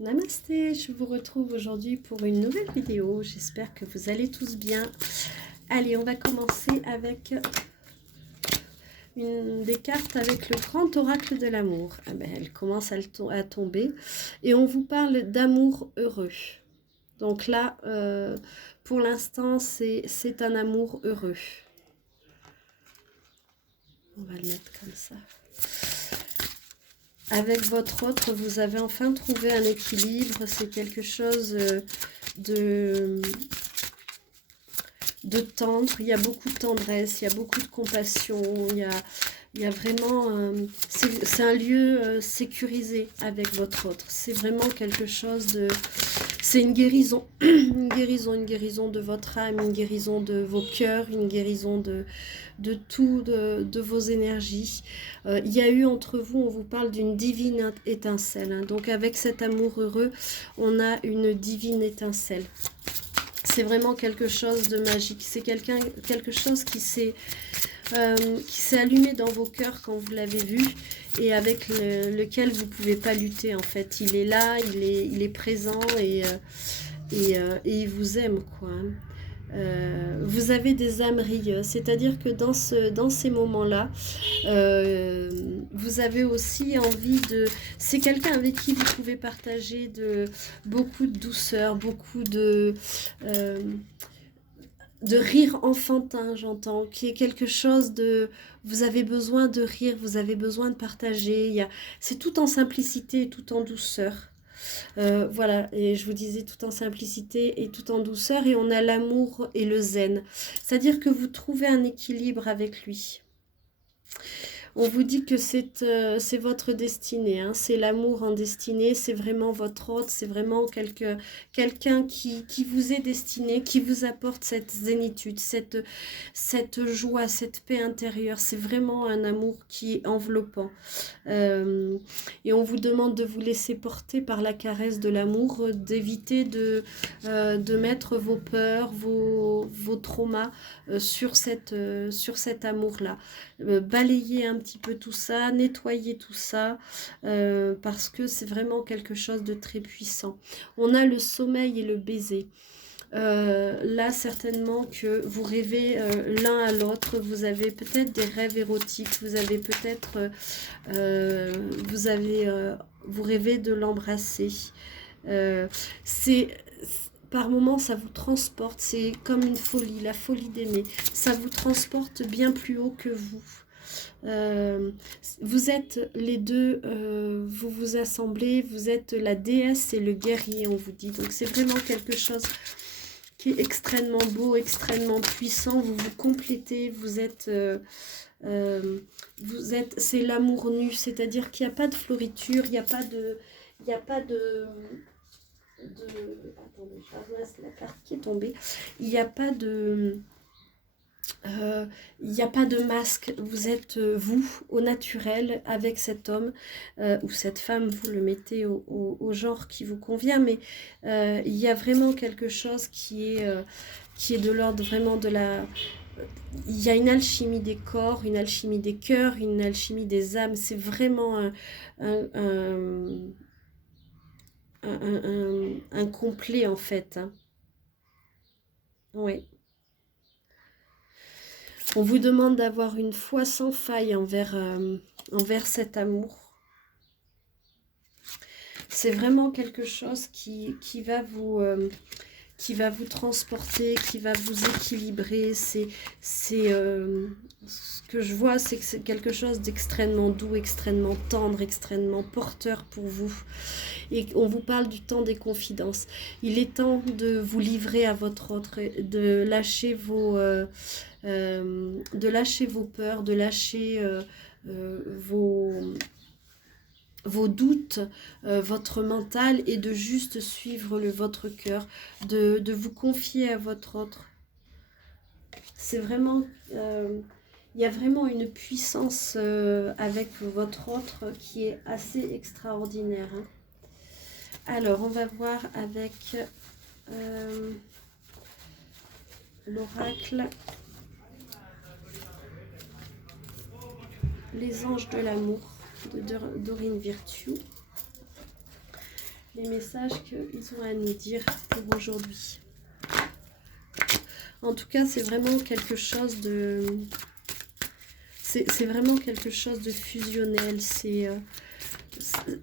Namasté, je vous retrouve aujourd'hui pour une nouvelle vidéo. J'espère que vous allez tous bien. Allez, on va commencer avec une des cartes avec le grand oracle de l'amour. Ah ben, elle commence à tomber et on vous parle d'amour heureux. Donc là, pour l'instant, c'est un amour heureux. On va le mettre comme ça. Avec votre autre, vous avez enfin trouvé un équilibre. C'est quelque chose de tendre. Il y a beaucoup de tendresse, il y a beaucoup de compassion. Il y a vraiment... c'est un lieu sécurisé avec votre autre. C'est vraiment quelque chose de... C'est une guérison. Une guérison de votre âme, une guérison de vos cœurs, une guérison de tout, de vos énergies. Il y a eu entre vous, on vous parle d'une divine étincelle. Hein. Donc avec cet amour heureux, on a une divine étincelle. C'est vraiment quelque chose de magique. C'est quelque chose qui s'est allumé dans vos cœurs quand vous l'avez vu et avec lequel vous ne pouvez pas lutter en fait. Il est là, il est présent et il vous aime quoi. Hein. Vous avez des âmeries, c'est-à-dire que dans ces moments-là, vous avez aussi envie de... C'est quelqu'un avec qui vous pouvez partager beaucoup de douceur, beaucoup de rire enfantin, j'entends, qui est quelque chose de... Vous avez besoin de rire, vous avez besoin de partager. C'est tout en simplicité, tout en douceur. Voilà, et je vous disais tout en simplicité et tout en douceur, et on a l'amour et le zen. C'est-à-dire que vous trouvez un équilibre avec lui. On vous dit que c'est votre destinée, hein, c'est l'amour en destinée, c'est vraiment votre hôte, c'est vraiment quelqu'un qui vous est destiné, qui vous apporte cette zénitude, cette joie, cette paix intérieure. C'est vraiment un amour qui est enveloppant. Et on vous demande de vous laisser porter par la caresse de l'amour, d'éviter de mettre vos peurs, vos traumas sur cet amour-là. Balayer un petit peu tout ça, nettoyer tout ça, parce que c'est vraiment quelque chose de très puissant. On a le sommeil et le baiser. Là certainement que vous rêvez l'un à l'autre, vous avez peut-être des rêves érotiques, vous avez peut-être vous rêvez de l'embrasser. Par moments ça vous transporte, c'est comme une folie, la folie d'aimer, ça vous transporte bien plus haut que vous. Vous êtes les deux, vous vous assemblez, vous êtes la déesse et le guerrier, on vous dit. Donc c'est vraiment quelque chose qui est extrêmement beau, extrêmement puissant. Vous vous complétez, c'est l'amour nu, c'est-à-dire qu'il n'y a pas de floriture, il n'y a pas de, attendez, c'est la carte qui est tombée. Il n'y a pas de masque, vous êtes vous, au naturel, avec cet homme ou cette femme, vous le mettez au genre qui vous convient, mais il y a vraiment quelque chose qui est de l'ordre vraiment de la... Il y a une alchimie des corps, une alchimie des cœurs, une alchimie des âmes, c'est vraiment un complet en fait. Hein. Oui. On vous demande d'avoir une foi sans faille envers cet amour. C'est vraiment quelque chose qui va vous transporter, qui va vous équilibrer. Ce que je vois, c'est que c'est quelque chose d'extrêmement doux, extrêmement tendre, extrêmement porteur pour vous. Et on vous parle du temps des confidences. Il est temps de vous livrer à votre autre, de lâcher vos peurs, de lâcher vos doutes, votre mental, et de juste suivre votre cœur, de vous confier à votre autre. C'est vraiment... il y a vraiment une puissance avec votre autre qui est assez extraordinaire. Hein. Alors, on va voir avec l'oracle, les anges de l'amour de Dorine Virtue. les messages qu'ils ont à nous dire pour aujourd'hui. En tout cas, c'est vraiment quelque chose de... C'est vraiment quelque chose de fusionnel.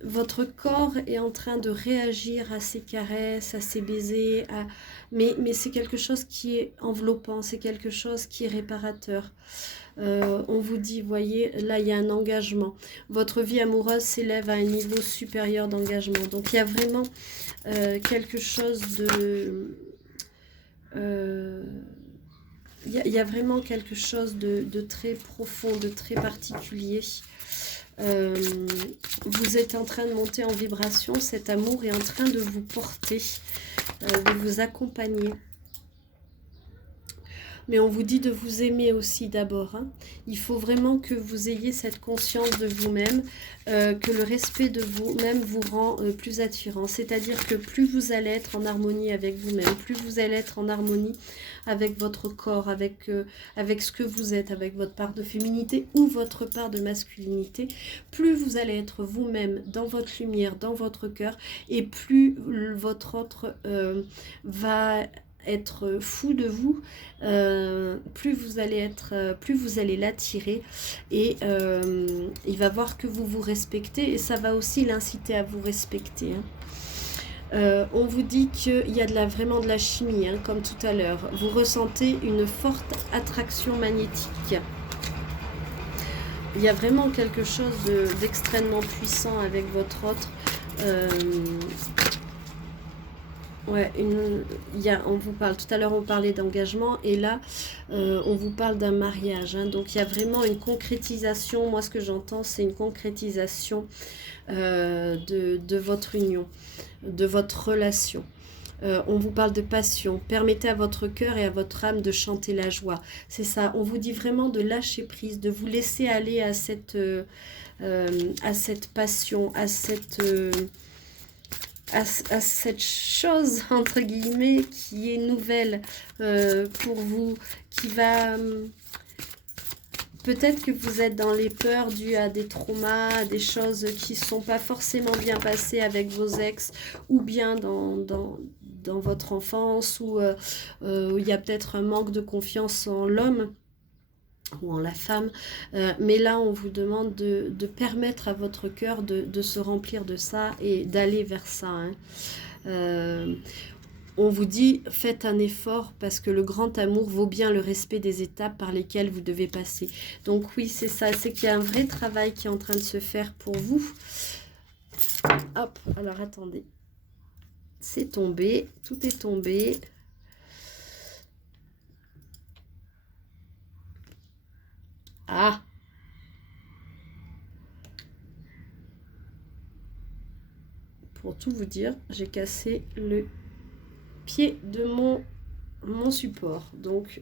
Votre corps est en train de réagir à ces caresses, à ces baisers, mais c'est quelque chose qui est enveloppant, c'est quelque chose qui est réparateur. On vous dit, voyez, là il y a un engagement. Votre vie amoureuse s'élève à un niveau supérieur d'engagement. Donc il y a vraiment quelque chose de... il y a vraiment quelque chose de très profond, de très particulier. Vous êtes en train de monter en vibration, cet amour est en train de vous porter, de vous accompagner. Mais on vous dit de vous aimer aussi d'abord. Hein. Il faut vraiment que vous ayez cette conscience de vous-même, que le respect de vous-même vous rend plus attirant. C'est-à-dire que plus vous allez être en harmonie avec vous-même, plus vous allez être en harmonie avec votre corps, avec ce que vous êtes, avec votre part de féminité ou votre part de masculinité, plus vous allez être vous-même dans votre lumière, dans votre cœur, et plus votre autre va être fou de vous, plus vous allez l'attirer, et il va voir que vous vous respectez, et ça va aussi l'inciter à vous respecter. Hein. On vous dit qu'il y a vraiment de la chimie, hein, comme tout à l'heure. Vous ressentez une forte attraction magnétique. Il y a vraiment quelque chose d'extrêmement puissant avec votre autre. Ouais, on vous parle, tout à l'heure on parlait d'engagement, et là on vous parle d'un mariage. Hein, donc il y a vraiment une concrétisation. Moi, ce que j'entends, c'est une concrétisation de votre union, de votre relation. On vous parle de passion. Permettez à votre cœur et à votre âme de chanter la joie. C'est ça, on vous dit vraiment de lâcher prise, de vous laisser aller à cette passion, à cette chose, entre guillemets, qui est nouvelle pour vous, qui va... Peut-être que vous êtes dans les peurs dues à des traumas, des choses qui ne sont pas forcément bien passées avec vos ex, ou bien dans votre enfance, où il y a peut-être un manque de confiance en l'homme ou en la femme, mais là on vous demande de permettre à votre cœur de se remplir de ça et d'aller vers ça. Hein. On vous dit, faites un effort parce que le grand amour vaut bien le respect des étapes par lesquelles vous devez passer. Donc oui, c'est ça, c'est qu'il y a un vrai travail qui est en train de se faire pour vous. Hop, alors attendez, c'est tombé, tout est tombé. Ah! Pour tout vous dire, j'ai cassé le pied de mon support. Donc,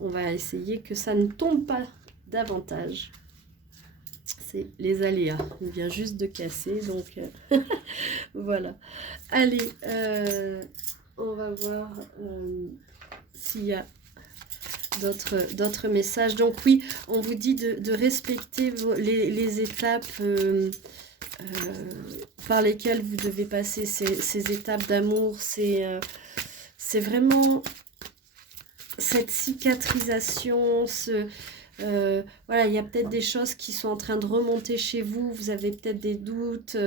on va essayer que ça ne tombe pas davantage. C'est les aléas. Il vient juste de casser, donc voilà. Allez, on va voir s'il y a d'autres messages. Donc oui, on vous dit de respecter les étapes par lesquelles vous devez passer, ces étapes d'amour. C'est vraiment cette cicatrisation, voilà, il y a peut-être des choses qui sont en train de remonter chez vous, vous avez peut-être des doutes,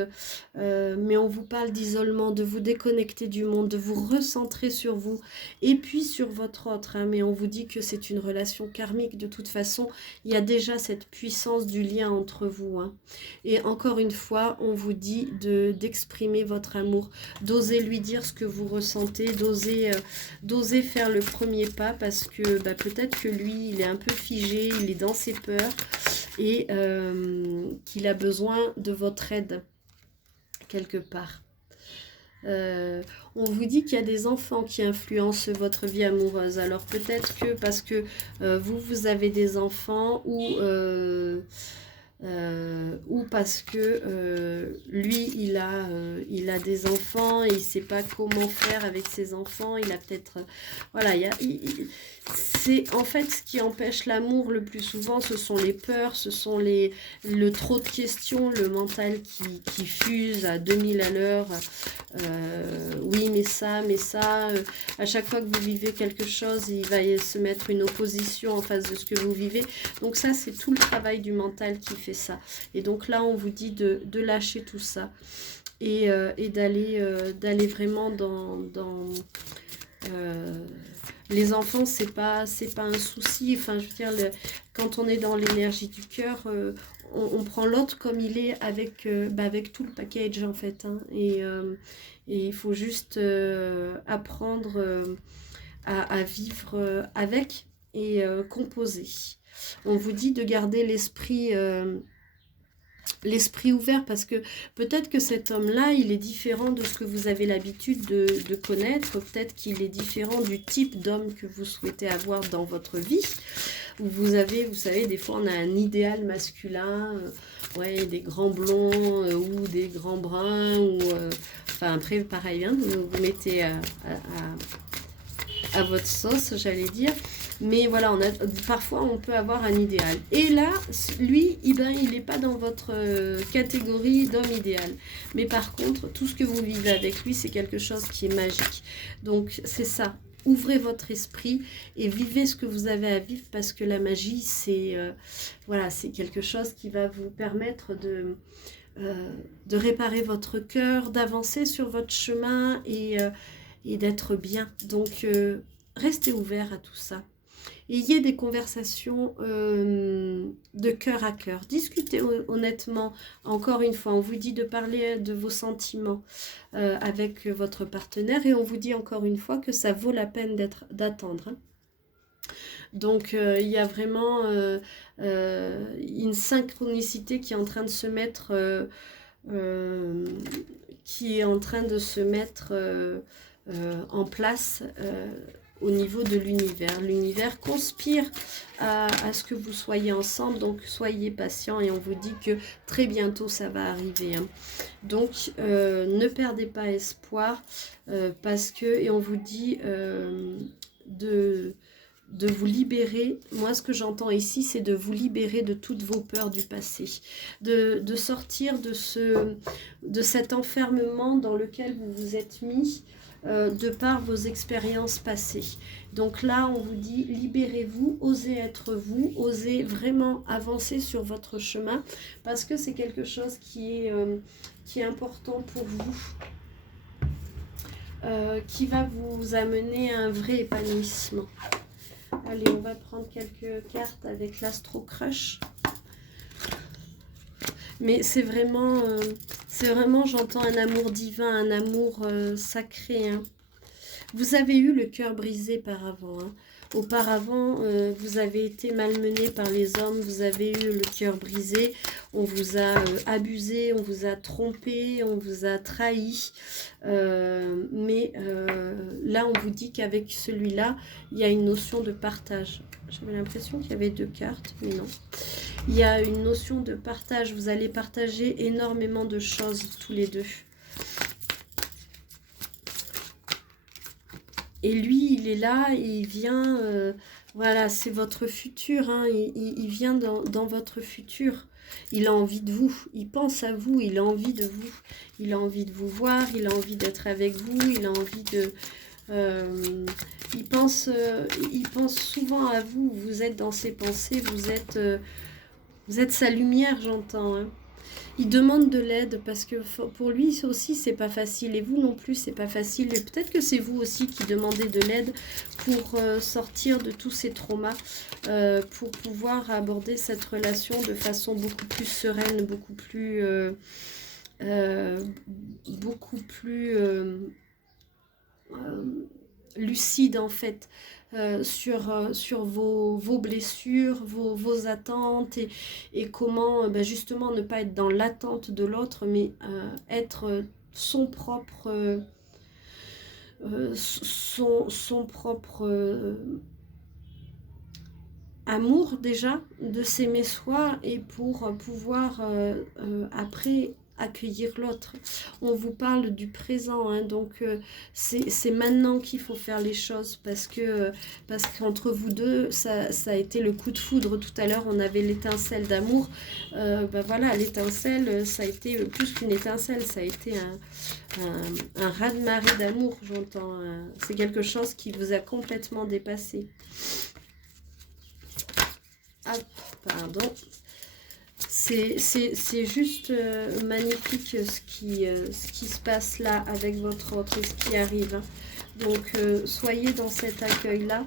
mais on vous parle d'isolement, de vous déconnecter du monde, de vous recentrer sur vous, et puis sur votre autre, hein, mais on vous dit que c'est une relation karmique, de toute façon, il y a déjà cette puissance du lien entre vous, hein. Et encore une fois, on vous dit d'exprimer votre amour, d'oser lui dire ce que vous ressentez, d'oser faire le premier pas, parce que peut-être que lui, il est un peu figé, il est dans ses peurs, et qu'il a besoin de votre aide quelque part. On vous dit qu'il y a des enfants qui influencent votre vie amoureuse. Alors peut-être que parce que vous avez des enfants, ou ou parce que lui, il a des enfants et il ne sait pas comment faire avec ses enfants. Il a peut-être... voilà, c'est en fait ce qui empêche l'amour le plus souvent, ce sont les peurs, ce sont le trop de questions, le mental qui fuse à 2000 à l'heure. Oui, mais ça, à chaque fois que vous vivez quelque chose, il va se mettre une opposition en face de ce que vous vivez. Donc ça, c'est tout le travail du mental qui fait ça. Et donc là, on vous dit de lâcher tout ça et d'aller vraiment dans les enfants, c'est pas un souci. Enfin, je veux dire, quand on est dans l'énergie du cœur, on prend l'autre comme il est avec tout le package en fait. Hein. Et il faut juste apprendre à vivre avec et composer. On vous dit de garder l'esprit ouvert parce que peut-être que cet homme-là, il est différent de ce que vous avez l'habitude de connaître. Peut-être qu'il est différent du type d'homme que vous souhaitez avoir dans votre vie. Où vous savez, des fois on a un idéal masculin, ouais, des grands blonds ou des grands bruns. Enfin après, pareil, hein, vous mettez à votre sauce, j'allais dire. Mais voilà, parfois on peut avoir un idéal. Et là, lui, il n'est pas dans votre catégorie d'homme idéal. Mais par contre, tout ce que vous vivez avec lui, c'est quelque chose qui est magique. Donc c'est ça. Ouvrez votre esprit et vivez ce que vous avez à vivre parce que la magie, c'est voilà, c'est quelque chose qui va vous permettre de réparer votre cœur, d'avancer sur votre chemin et d'être bien. Donc, restez ouvert à tout ça. Ayez des conversations de cœur à cœur. Discutez honnêtement. Encore une fois, on vous dit de parler de vos sentiments avec votre partenaire et on vous dit encore une fois que ça vaut la peine d'attendre. Hein. Donc, il y a vraiment une synchronicité qui est en train de se mettre... en place au niveau de l'univers. L'univers conspire à ce que vous soyez ensemble, donc soyez patient et on vous dit que très bientôt ça va arriver. Hein. Donc ne perdez pas espoir parce que, et on vous dit de vous libérer. Moi, ce que j'entends ici, c'est de vous libérer de toutes vos peurs du passé, de sortir de cet enfermement dans lequel vous vous êtes mis de par vos expériences passées. Donc là, on vous dit, libérez-vous, osez être vous, osez vraiment avancer sur votre chemin, parce que c'est quelque chose qui est important pour vous, qui va vous amener à un vrai épanouissement. Allez, on va prendre quelques cartes avec l'Astro Crush. Mais c'est vraiment, j'entends un amour divin, un amour sacré. Hein. Vous avez eu le cœur brisé auparavant. Hein. Auparavant, vous avez été malmené par les hommes, vous avez eu le cœur brisé, on vous a abusé, on vous a trompé, on vous a trahi. Mais là, on vous dit qu'avec celui-là, il y a une notion de partage. J'avais l'impression qu'il y avait 2 cartes, mais non. Il y a une notion de partage. Vous allez partager énormément de choses tous les deux. Et lui, il est là, il vient, voilà, c'est votre futur, hein, il vient dans votre futur. Il a envie de vous, il pense à vous, il a envie de vous. Il a envie de vous voir, il a envie d'être avec vous, il a envie de... il pense souvent à vous, vous êtes dans ses pensées, vous êtes sa lumière, j'entends. Hein. Il demande de l'aide parce que pour lui aussi c'est pas facile et vous non plus c'est pas facile et peut-être que c'est vous aussi qui demandez de l'aide pour sortir de tous ces traumas, pour pouvoir aborder cette relation de façon beaucoup plus sereine, beaucoup plus lucide en fait. Sur vos blessures, vos attentes et comment justement ne pas être dans l'attente de l'autre mais être son propre amour déjà, de s'aimer soi et pour pouvoir après accueillir l'autre. On vous parle du présent, hein, donc c'est maintenant qu'il faut faire les choses parce qu'entre vous deux, ça a été le coup de foudre. Tout à l'heure, on avait l'étincelle d'amour. Ben voilà, l'étincelle, ça a été plus qu'une étincelle, ça a été un raz-de-marée d'amour, j'entends. C'est quelque chose qui vous a complètement dépassé. Ah, pardon. C'est juste magnifique ce qui se passe là avec votre autre et ce qui arrive. Hein. Donc, soyez dans cet accueil-là.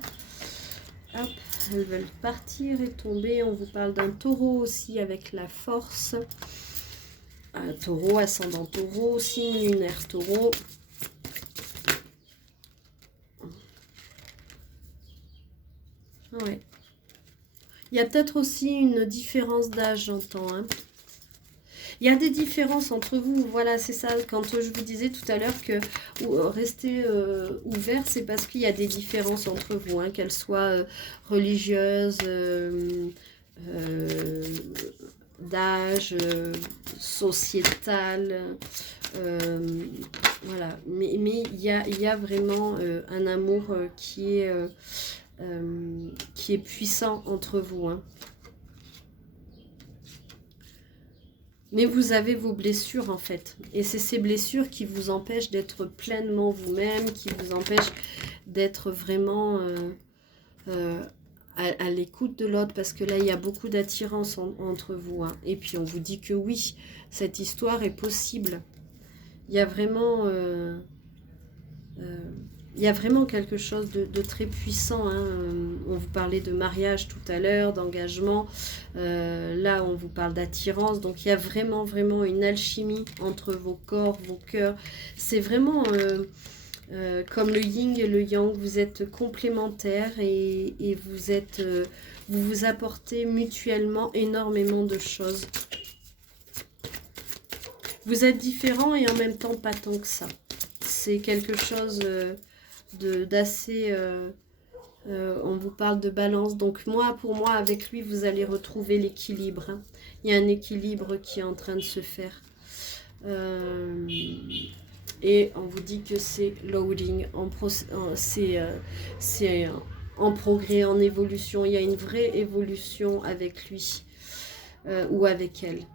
Hop, elles veulent partir et tomber. On vous parle d'un taureau aussi avec la force. Taureau, ascendant taureau, signe lunaire taureau. Ouais. Il y a peut-être aussi une différence d'âge, j'entends. Hein. Il y a des différences entre vous, voilà, c'est ça. Quand je vous disais tout à l'heure que rester ouvert, c'est parce qu'il y a des différences entre vous, hein, qu'elles soient religieuses, d'âge, sociétales. Voilà, mais il y a vraiment un amour qui est puissant entre vous. Hein. Mais vous avez vos blessures en fait. Et c'est ces blessures qui vous empêchent d'être pleinement vous-même, qui vous empêchent d'être vraiment à l'écoute de l'autre. Parce que là, il y a beaucoup d'attirance entre vous. Hein. Et puis on vous dit que oui, cette histoire est possible. Il y a vraiment... il y a vraiment quelque chose de très puissant. Hein. On vous parlait de mariage tout à l'heure, d'engagement. Là, on vous parle d'attirance. Donc, il y a vraiment, vraiment une alchimie entre vos corps, vos cœurs. C'est vraiment comme le yin et le yang. Vous êtes complémentaires et vous vous apportez mutuellement énormément de choses. Vous êtes différents et en même temps pas tant que ça. C'est quelque chose... d'assez on vous parle de balance, donc pour moi avec lui vous allez retrouver l'équilibre, hein. Il y a un équilibre qui est en train de se faire et on vous dit que c'est loading, c'est en progrès, en évolution. Il y a une vraie évolution avec lui ou avec elle,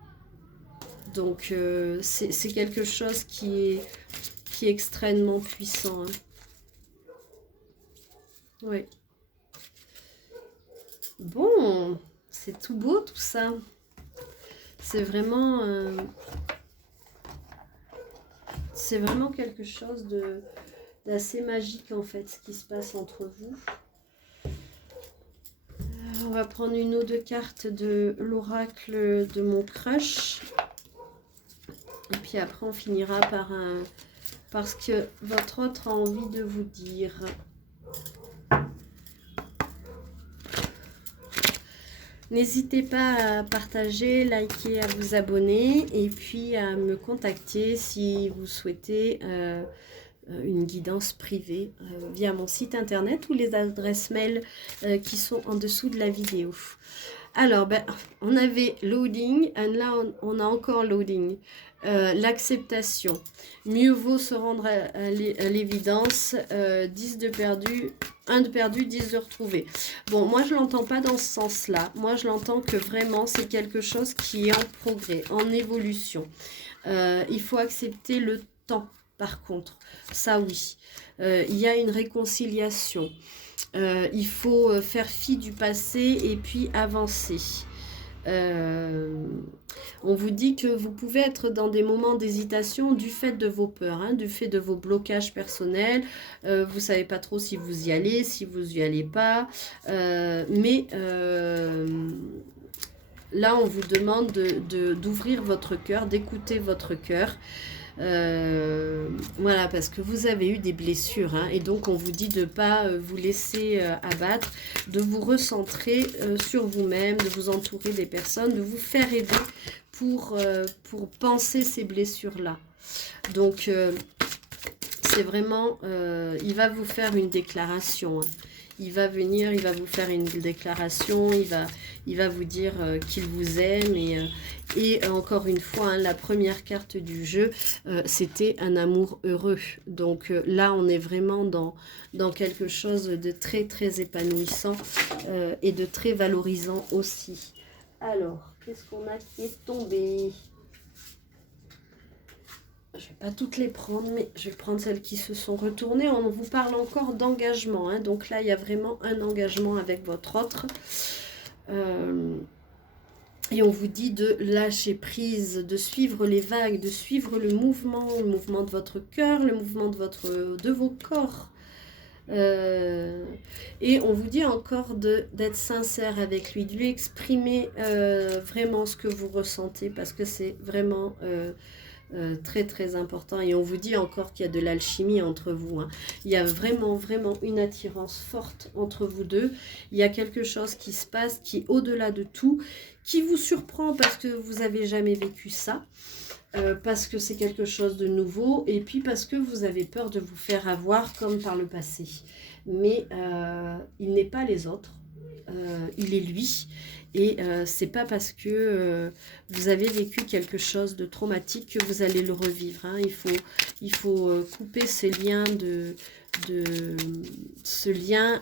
donc c'est quelque chose qui est extrêmement puissant, hein. Oui. Bon, c'est tout beau tout ça. C'est vraiment quelque chose d'assez magique en fait, ce qui se passe entre vous. On va prendre une ou deux cartes de l'oracle de mon crush. Et puis après on finira par ce que votre autre a envie de vous dire. N'hésitez pas à partager, liker, à vous abonner et puis à me contacter si vous souhaitez une guidance privée via mon site internet ou les adresses mail qui sont en dessous de la vidéo. Alors, on avait loading, et là on a encore loading. L'acceptation. Mieux vaut se rendre à l'évidence. 10 de perdu, 1 de perdu, 10 de retrouvé. Bon, moi je l'entends pas dans ce sens-là. Moi je l'entends que vraiment c'est quelque chose qui est en progrès, en évolution. Il faut accepter le temps, par contre. Ça oui. Il y a une réconciliation. Il faut faire fi du passé et puis avancer. On vous dit que vous pouvez être dans des moments d'hésitation du fait de vos peurs, hein, du fait de vos blocages personnels. Vous ne savez pas trop si vous y allez, si vous y allez pas. Mais là, on vous demande d'ouvrir votre cœur, d'écouter votre cœur. Voilà, parce que vous avez eu des blessures, hein, et donc on vous dit de ne pas vous laisser abattre, de vous recentrer sur vous-même, de vous entourer des personnes, de vous faire aider pour penser ces blessures-là. Donc c'est vraiment, il va vous faire une déclaration, hein. il va venir, il va vous faire une déclaration, il va vous dire qu'il vous aime. Et encore une fois, hein, la première carte du jeu, c'était un amour heureux. Donc là, on est vraiment dans quelque chose de très, très épanouissant et de très valorisant aussi. Alors, qu'est-ce qu'on a qui est tombé? Je ne vais pas toutes les prendre, mais je vais prendre celles qui se sont retournées. On vous parle encore d'engagement. Hein. Donc là, il y a vraiment un engagement avec votre autre. Et on vous dit de lâcher prise, de suivre les vagues, de suivre le mouvement de votre cœur, le mouvement de vos corps. Et on vous dit encore d'être sincère avec lui, de lui exprimer vraiment ce que vous ressentez, parce que c'est vraiment très très important. Et on vous dit encore qu'il y a de l'alchimie entre vous, hein. Il y a vraiment vraiment une attirance forte entre vous deux. Il y a quelque chose qui se passe qui est au-delà de tout, qui vous surprend parce que vous n'avez jamais vécu ça. Parce que c'est quelque chose de nouveau, et puis parce que vous avez peur de vous faire avoir comme par le passé. Mais il n'est pas les autres, il est lui. Et c'est pas parce que vous avez vécu quelque chose de traumatique que vous allez le revivre, hein. Il faut couper ce lien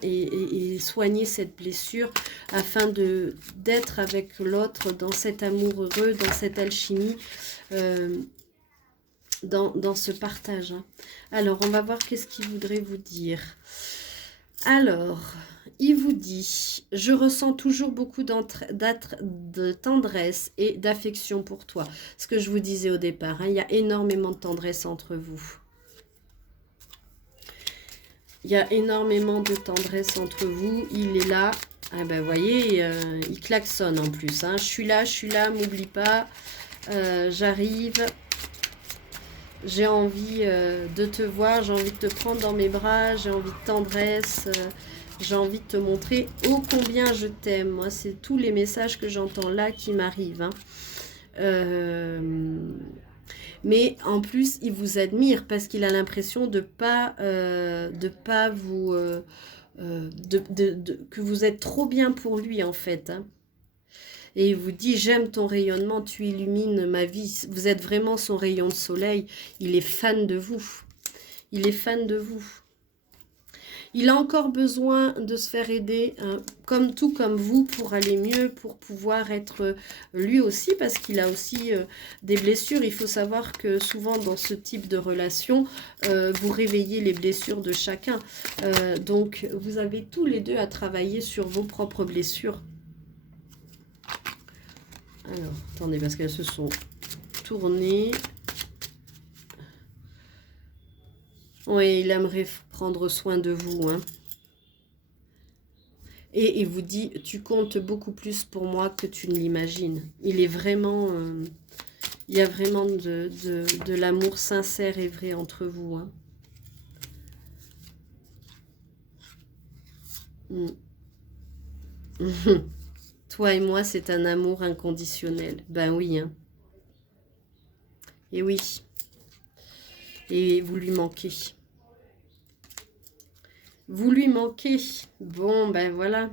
et soigner cette blessure afin d'être avec l'autre dans cet amour heureux, dans cette alchimie, dans ce partage, hein. Alors, on va voir qu'est-ce qu'il voudrait vous dire. Alors, il vous dit, je ressens toujours beaucoup de tendresse et d'affection pour toi. Ce que je vous disais au départ, hein, il y a énormément de tendresse entre vous. Il y a énormément de tendresse entre vous. Il est là. Ah ben, vous voyez, il klaxonne en plus, hein. Je suis là, m'oublie pas. J'arrive. J'ai envie de te voir, j'ai envie de te prendre dans mes bras, j'ai envie de tendresse, j'ai envie de te montrer ô combien je t'aime. Moi, c'est tous les messages que j'entends là qui m'arrivent, hein. Mais en plus, il vous admire parce qu'il a l'impression de pas vous... que vous êtes trop bien pour lui, en fait, hein. Et il vous dit, j'aime ton rayonnement, tu illumines ma vie. Vous êtes vraiment son rayon de soleil. Il est fan de vous. Il est fan de vous. Il a encore besoin de se faire aider, hein, tout comme vous, pour aller mieux, pour pouvoir être lui aussi, parce qu'il a aussi des blessures. Il faut savoir que souvent dans ce type de relation, vous réveillez les blessures de chacun. Donc vous avez tous les deux à travailler sur vos propres blessures. Alors, attendez, parce qu'elles se sont tournées. Oui, il aimerait prendre soin de vous, hein. Et il vous dit, tu comptes beaucoup plus pour moi que tu ne l'imagines. Il est vraiment... il y a vraiment de l'amour sincère et vrai entre vous, hein. Toi et moi, c'est un amour inconditionnel. Ben oui, hein. Et oui. Et vous lui manquez. Vous lui manquez. Bon, ben voilà.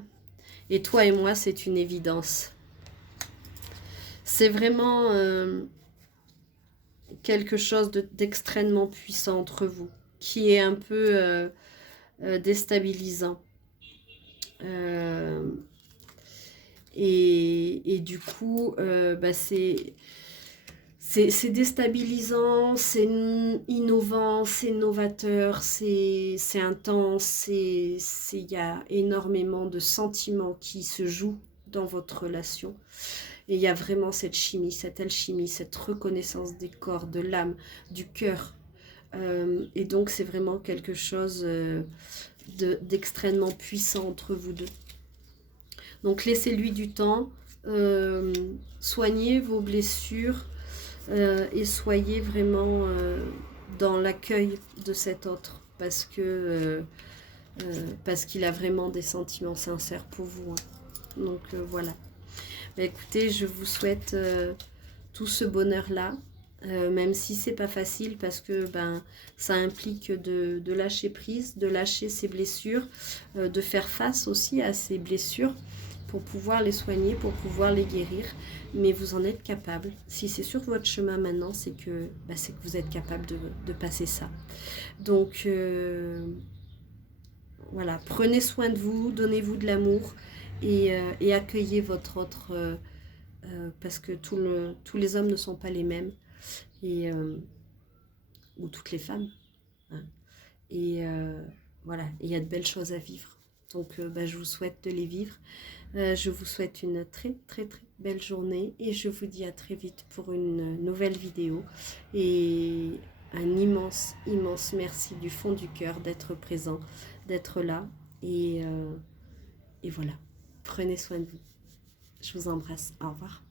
Et toi et moi, c'est une évidence. C'est vraiment quelque chose d'extrêmement puissant entre vous, qui est un peu déstabilisant. Et du coup, bah c'est déstabilisant, c'est innovant, c'est novateur, c'est intense, il y a énormément de sentiments qui se jouent dans votre relation. Et il y a vraiment cette chimie, cette alchimie, cette reconnaissance des corps, de l'âme, du cœur. Et donc c'est vraiment quelque chose d'extrêmement puissant entre vous deux. Donc laissez-lui du temps, soignez vos blessures et soyez vraiment dans l'accueil de cet autre parce qu'il a vraiment des sentiments sincères pour vous, hein. Donc voilà. Bah, écoutez, je vous souhaite tout ce bonheur-là. même si c'est pas facile parce que ben, ça implique de lâcher prise, de lâcher ses blessures, de faire face aussi à ces blessures pour pouvoir les soigner, pour pouvoir les guérir. Mais vous en êtes capable. Si c'est sur votre chemin maintenant, c'est que vous êtes capable de passer ça. Donc voilà, prenez soin de vous, donnez-vous de l'amour et accueillez votre autre, parce que tous les hommes ne sont pas les mêmes, et, ou toutes les femmes. Hein. Et voilà, il y a de belles choses à vivre. Donc je vous souhaite de les vivre. Je vous souhaite une très très très belle journée et je vous dis à très vite pour une nouvelle vidéo. Et un immense, immense merci du fond du cœur d'être présent, d'être là. Et voilà, prenez soin de vous. Je vous embrasse. Au revoir.